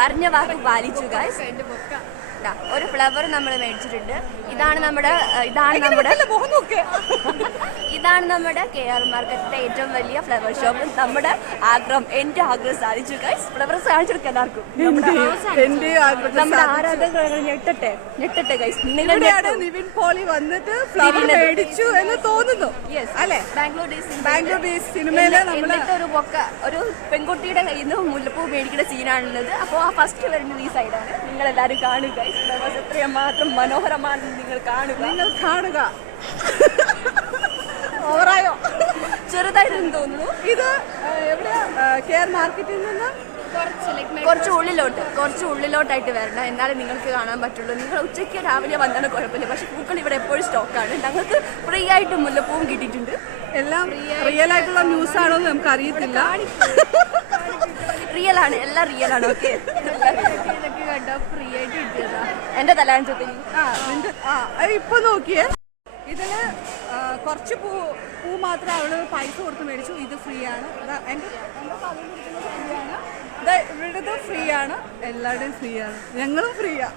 പറഞ്ഞ വാക്ക് പാലിച്ചു ഗൈസ്. ഒരു ഫ്ലവർ നമ്മൾ മേടിച്ചിട്ടുണ്ട്. ഇതാണ് നമ്മുടെ ഇതാണ് നമ്മുടെ KR മാർക്കറ്റിലെ ഏറ്റവും വലിയ ഫ്ലവർ ഷോപ്പ്. നമ്മുടെ എന്റെ ആഗ്രഹം സാധിച്ചു ഗൈസ്. ഫ്ലവേഴ്സ് കാണിച്ചെടുക്കാം എല്ലാവർക്കും. നമ്മുടെ ആരാധകർ ഞെട്ടട്ടെ ഗൈസ്. നിവിൻ പോളി വന്നിട്ട് ഫ്ലവർ മേടിച്ചു എന്ന് തോന്നുന്നു അല്ലെ? ബാംഗ്ലൂർ ഡേയ്സ് സിനിമയില് ഒരു പെൺകുട്ടിയുടെ കയ്യിൽ നിന്ന് മുല്ലപ്പൂ മേടിക്കുന്ന സീനാണുള്ളത്. അപ്പോൾ ആ ഫസ്റ്റ് വരുന്നത് ഈ സൈഡാണ്. നിങ്ങൾ എല്ലാവരും കാണുക. ഫ്ലവേഴ്സ് എത്രയും മാത്രം മനോഹരമാണെന്ന് നിങ്ങൾ കാണുക. ഓവറായോ? ചെറുതായിട്ടെന്ന് തോന്നുന്നു. ഇത് എവിടെയാ? KR മാർക്കറ്റിൽ നിന്ന് കുറച്ച് ഉള്ളിലോട്ടായിട്ട് വരണം, എന്നാലേ നിങ്ങൾക്ക് കാണാൻ പറ്റുള്ളൂ. നിങ്ങൾ ഉച്ചയ്ക്ക് രാവിലെ വന്നാണ് കുഴപ്പമില്ല. പക്ഷെ പൂക്കൾ ഇവിടെ എപ്പോഴും സ്റ്റോക്കാണ്. ഞങ്ങൾക്ക് ഫ്രീ ആയിട്ട് മുല്ലപ്പൂവും കിട്ടിയിട്ടുണ്ട്. എല്ലാം റിയൽ ആയിട്ടുള്ള ന്യൂസ് ആണോ എന്ന് നമുക്ക് അറിയത്തില്ല. റിയൽ ആണ്, എല്ലാം റിയൽ ആണ്. ഓക്കെ, ഫ്രീ ആയിട്ട് കിട്ടിയതാ എന്റെ തലാഞ്ചത്തിൽ. ഇപ്പൊ നോക്കിയേ, ഇതില് കുറച്ച് പൂ മാത്രമേ അവള് പൈസ കൊടുത്ത് മേടിച്ചു. ഇത് ഫ്രീ ആണ്. എന്റെ ഫ്രീ ആണ്. ഇവിടുത്തെ ഫ്രീ ആണ്. എല്ലാവരുടെയും ഫ്രീ ആണ്. ഞങ്ങളും ഫ്രീയാ.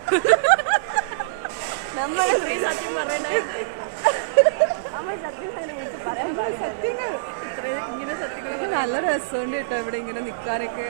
നമ്മള് ഫ്രീ. സത്യം പറയണേ, സത്യങ്ങൾ ഇങ്ങനെ സത്യങ്ങളൊക്കെ നല്ല രസമുണ്ട് കേട്ടോ. ഇവിടെ ഇങ്ങനെ നിൽക്കാനൊക്കെ